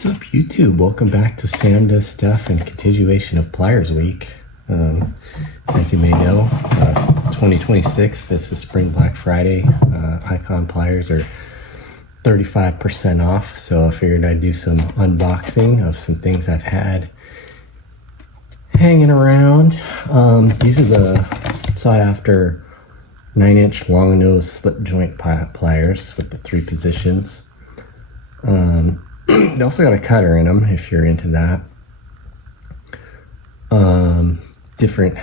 What's up, YouTube? Welcome back to Sam Does Stuff and continuation of Pliers Week. As you may know, 2026, this is Spring Black Friday. Icon pliers are 35% off, so I figured I'd do some unboxing of some things I've had hanging around. These are the sought after 9-inch long nose slip joint pliers with the 3 positions. They also got a cutter in them if you're into that. Different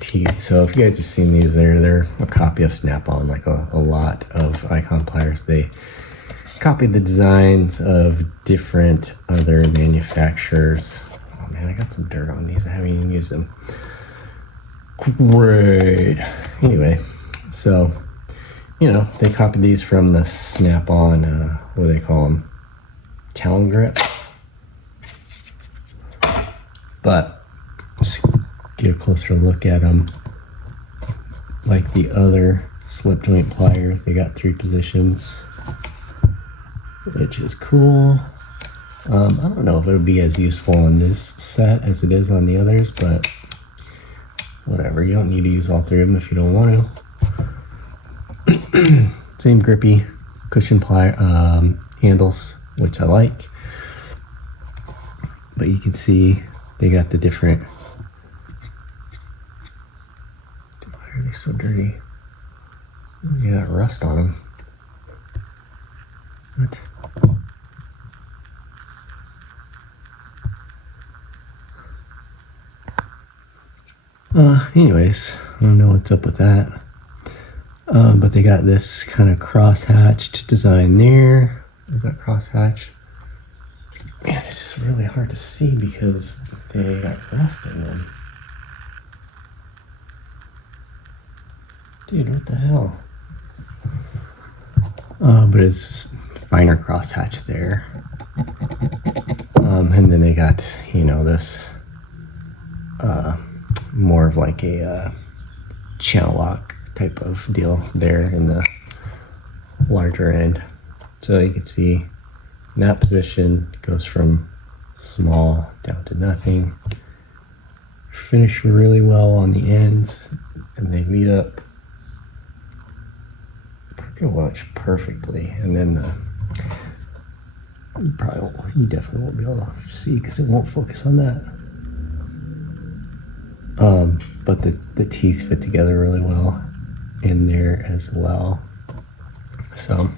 teeth. So if you guys have seen these, they're a copy of Snap-on, like a lot of Icon pliers. They copied the designs of different other manufacturers. Oh man, I got some dirt on these. I haven't even used them. Great. Anyway, so they copied these from the Snap-on. What do they call them? Talon grips. But let's get a closer look at them. Like the other slip joint pliers, they got 3 positions, which is cool. I don't know if it would be as useful on this set as it is on the others, but whatever. You don't need to use all 3 of them if you don't want to. Same grippy cushion handles, which I like. But you can see they got the different. Why are they so dirty? You got rust on them. What? Anyways, I don't know what's up with that. But they got this kind of cross-hatched design there. Is that crosshatch? Man, it's really hard to see because they got rust in them. Dude, what the hell? But it's finer crosshatch there. And then they got, this more of like a channel lock type of deal there in the larger end. So you can see in that position goes from small down to nothing. Finish really well on the ends, and they meet up pretty much perfectly. And then you definitely won't be able to see because it won't focus on that. But the teeth fit together really well in there as well. So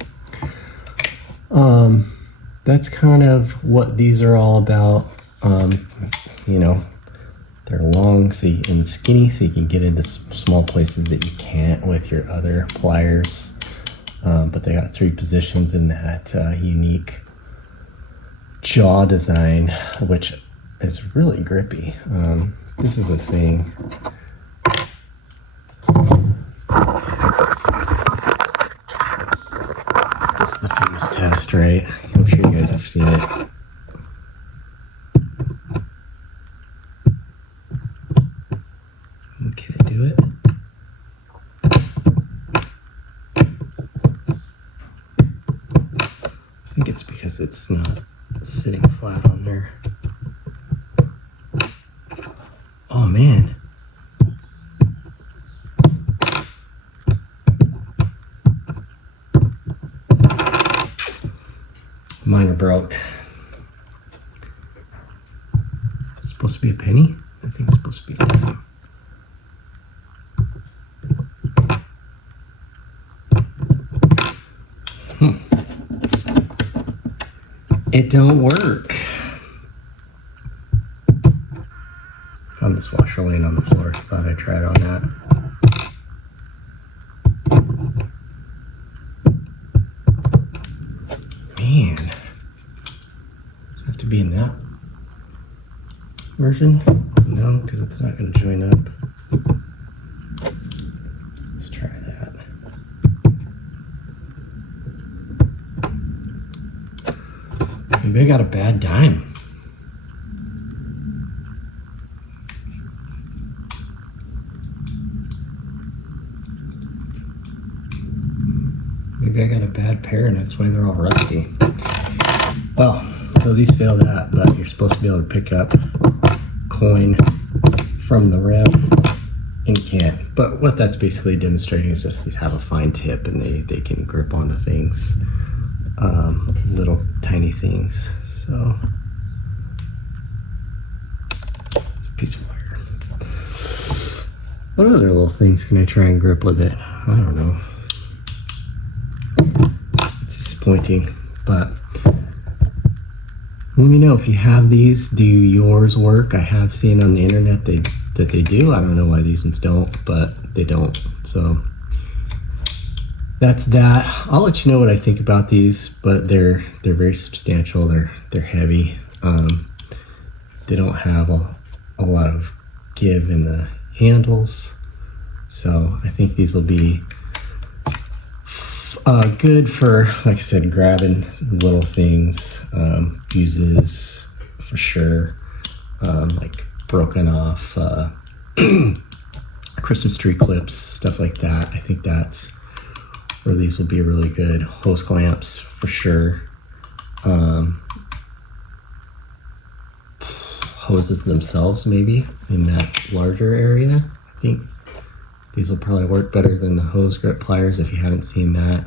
that's kind of what these are all about. They're long and skinny, so you can get into small places that you can't with your other pliers. But they got 3 positions in that unique jaw design, which is really grippy. This is the thing. This is the famous test, right? I'm sure you guys have seen it. Can I do it? I think it's because it's not sitting flat on there. Oh man. Mine are broke. It's supposed to be a penny? I think it's supposed to be a penny. It don't work. Found this washer laying on the floor. Thought I'd try it on that. Man, does it have to be in that version? No, because it's not going to join up. Let's try that. Maybe I got a bad dime. Maybe I got a bad pair and that's why they're all rusty. Well, So these fail that, but you're supposed to be able to pick up coin from the rim, and you can't. But what that's basically demonstrating is just these have a fine tip and they can grip onto things, little tiny things. So it's a piece of wire. What other little things can I try and grip with it? I don't know. It's disappointing, but let me know if you have these. Do yours work? I have seen on the internet that they do. I don't know why these ones don't, but they don't. So that's that. I'll let you know what I think about these, but they're very substantial. They're heavy. They don't have a lot of give in the handles, so I think these will be good for, like I said, grabbing little things, fuses for sure, like broken off Christmas tree clips, stuff like that. I think that's where these will be really good. Hose clamps for sure. Hoses themselves maybe in that larger area. I think these will probably work better than the hose grip pliers. If you haven't seen that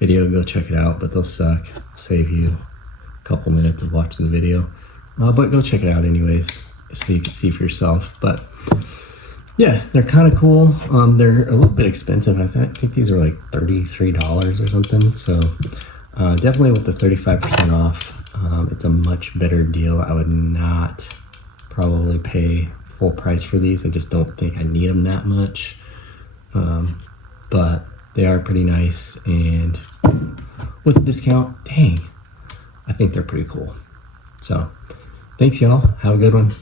video, go check it out, but they'll suck. I'll save you a couple minutes of watching the video, but go check it out anyways so you can see for yourself. But yeah, they're kind of cool. They're a little bit expensive. I think these are like $33 or something, so definitely with the 35% off, it's a much better deal. I would not probably pay full price for these. I just don't think I need them that much, but they are pretty nice, and with a discount, dang, I think they're pretty cool. So thanks y'all, have a good one.